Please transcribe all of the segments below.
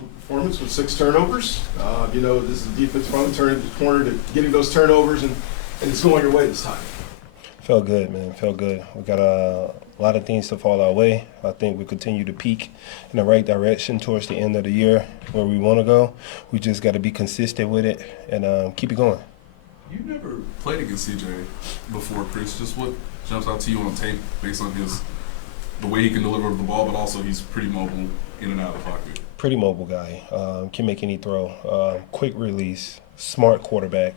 with performance with 6 turnovers. This is a defense finally turning the corner to getting those turnovers, and it's going your way this time. Felt good, man. Felt good. We got a lot of things to fall our way. I think we continue to peak in the right direction towards the end of the year where we want to go. We just got to be consistent with it and keep it going. You've never played against CJ before, Chris. Just what jumps out to you on tape based on the way he can deliver the ball, but also he's pretty mobile in and out of the pocket. Pretty mobile guy. Can make any throw. Quick release. Smart quarterback.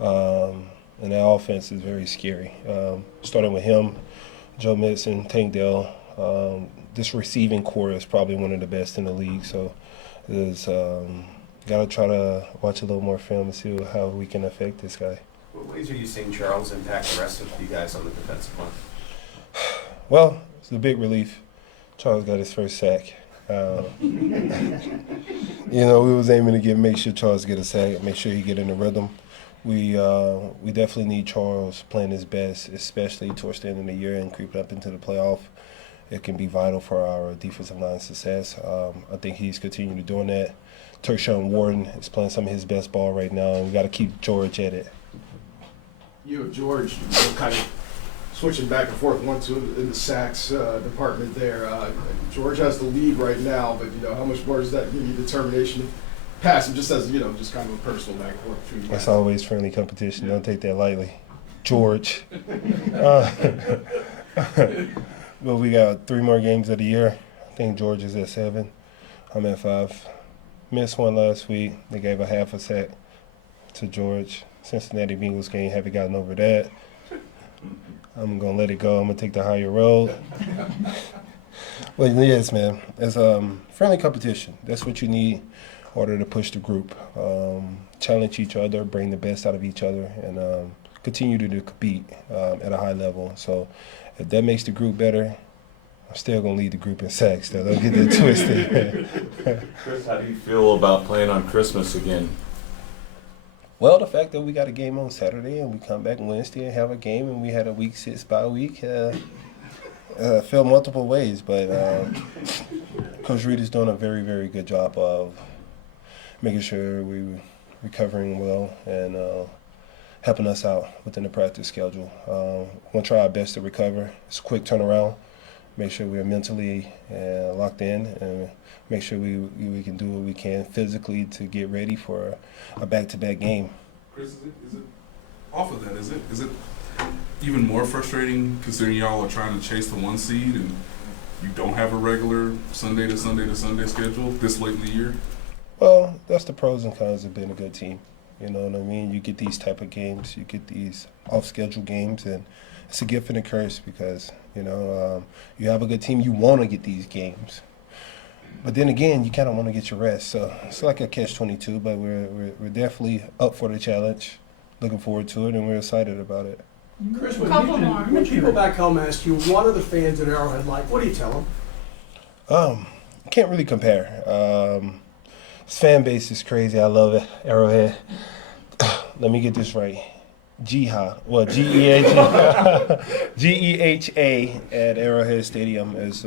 And that offense is very scary. Starting with him, Joe Mixon, Tank Dell. This receiving core is probably one of the best in the league. So got to try to watch a little more film and see how we can affect this guy. What ways are you seeing Charles impact the rest of you guys on the defensive line? Well, it's a big relief. Charles got his first sack. We was aiming to make sure Charles get a sack, make sure he get in the rhythm. We definitely need Charles playing his best, especially towards the end of the year and creeping up into the playoff. It can be vital for our defensive line success. I think he's continuing to doing that. Tershawn Wharton is playing some of his best ball right now, and we got to keep George at it. You and George, kind of switching back and forth, 1-2 in the sacks department there. George has the lead right now, but how much more does that give you determination to pass him, just as just kind of a personal back and forth between you guys? That's always friendly competition. Don't take that lightly, George. But we got 3 more games of the year. I think George is at 7. I'm at 5. Missed one last week. They gave a half a sack to George. Cincinnati Bengals game, haven't gotten over that. I'm going to let it go. I'm going to take the higher road. But yes, man, it's friendly competition. That's what you need in order to push the group. Challenge each other, bring the best out of each other, and continue to compete at a high level. So if that makes the group better, I'm still going to lead the group in sacks, though. Don't get that twisted. Chris, how do you feel about playing on Christmas again? Well, the fact that we got a game on Saturday and we come back Wednesday and have a game and we had a week 6 bye week felt multiple ways. But Coach Reed is doing a very, very good job of making sure we're recovering well and helping us out within the practice schedule. We're going to try our best to recover. It's a quick turnaround. Make sure we're mentally locked in and make sure we can do what we can physically to get ready for a back-to-back game. Chris, is it off of that? Is it even more frustrating considering y'all are trying to chase the 1 seed and you don't have a regular Sunday to Sunday to Sunday schedule this late in the year? Well, that's the pros and cons of being a good team. You know what I mean? You get these type of games, you get these off-schedule games, and it's a gift and a curse because, you have a good team, you want to get these games. But then again, you kind of want to get your rest. So it's like a catch-22, but we're definitely up for the challenge, looking forward to it, and we're excited about it. Chris, when people back home ask you, what are the fans at Arrowhead like? What do you tell them? Can't really compare. This fan base is crazy. I love it. Arrowhead. Let me get this right. G-Ha. Well, G-E-H-A at Arrowhead Stadium is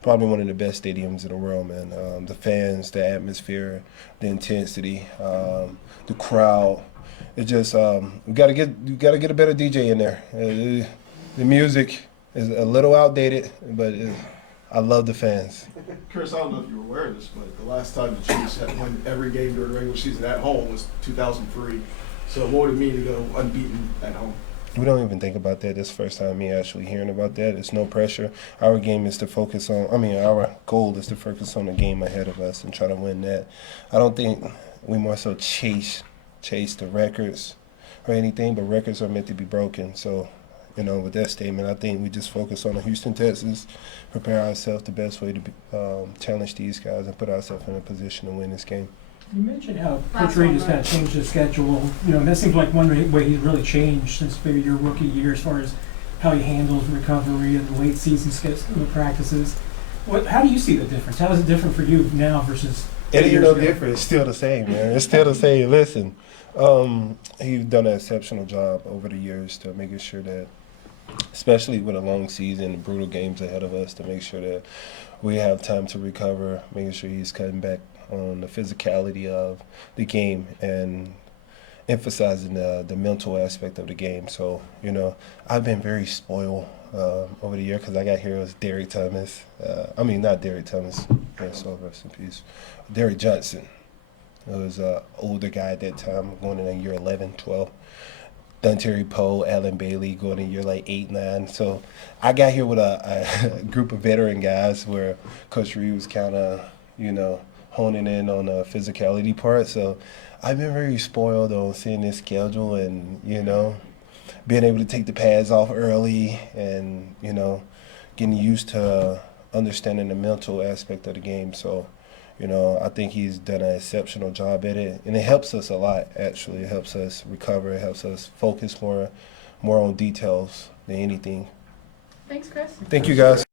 probably one of the best stadiums in the world, man. The fans, the atmosphere, the intensity, the crowd. It just we gotta get a better DJ in there. The music is a little outdated, but I love the fans. Chris, I don't know if you were aware of this, but the last time the Chiefs had won every game during the regular season at home was 2003. So what would it mean to go unbeaten at home? We don't even think about that. This is the first time me actually hearing about that. It's no pressure. Our game is to focus on, our goal is to focus on the game ahead of us and try to win that. I don't think we more so chase the records or anything, but records are meant to be broken. So, with that statement, I think we just focus on the Houston Texans, prepare ourselves the best way to challenge these guys and put ourselves in a position to win this game. You mentioned how Coach Reed has kind of changed the schedule. That seems like one way he's really changed since maybe your rookie year as far as how he handles recovery and the late season practices. How do you see the difference? How is it different for you now versus It ain't no different. It's still the same, man. It's still the same. Listen, he's done an exceptional job over the years to making sure that especially with a long season, brutal games ahead of us, to make sure that we have time to recover, making sure he's cutting back on the physicality of the game and emphasizing the mental aspect of the game. So, I've been very spoiled over the year because I got here as Derek Thomas. Not Derek Thomas, so rest in peace. Derek Johnson. It was an older guy at that time, going in year 11, 12. Dontarie Poe, Alan Bailey, going in year like 8, 9. So I got here with a group of veteran guys where Coach Reed was kind of, honing in on the physicality part. So I've been very spoiled on seeing this schedule and, being able to take the pads off early and, getting used to understanding the mental aspect of the game. So, I think he's done an exceptional job at it. And it helps us a lot, actually. It helps us recover. It helps us focus more on details than anything. Thanks, Chris. Thank you, guys.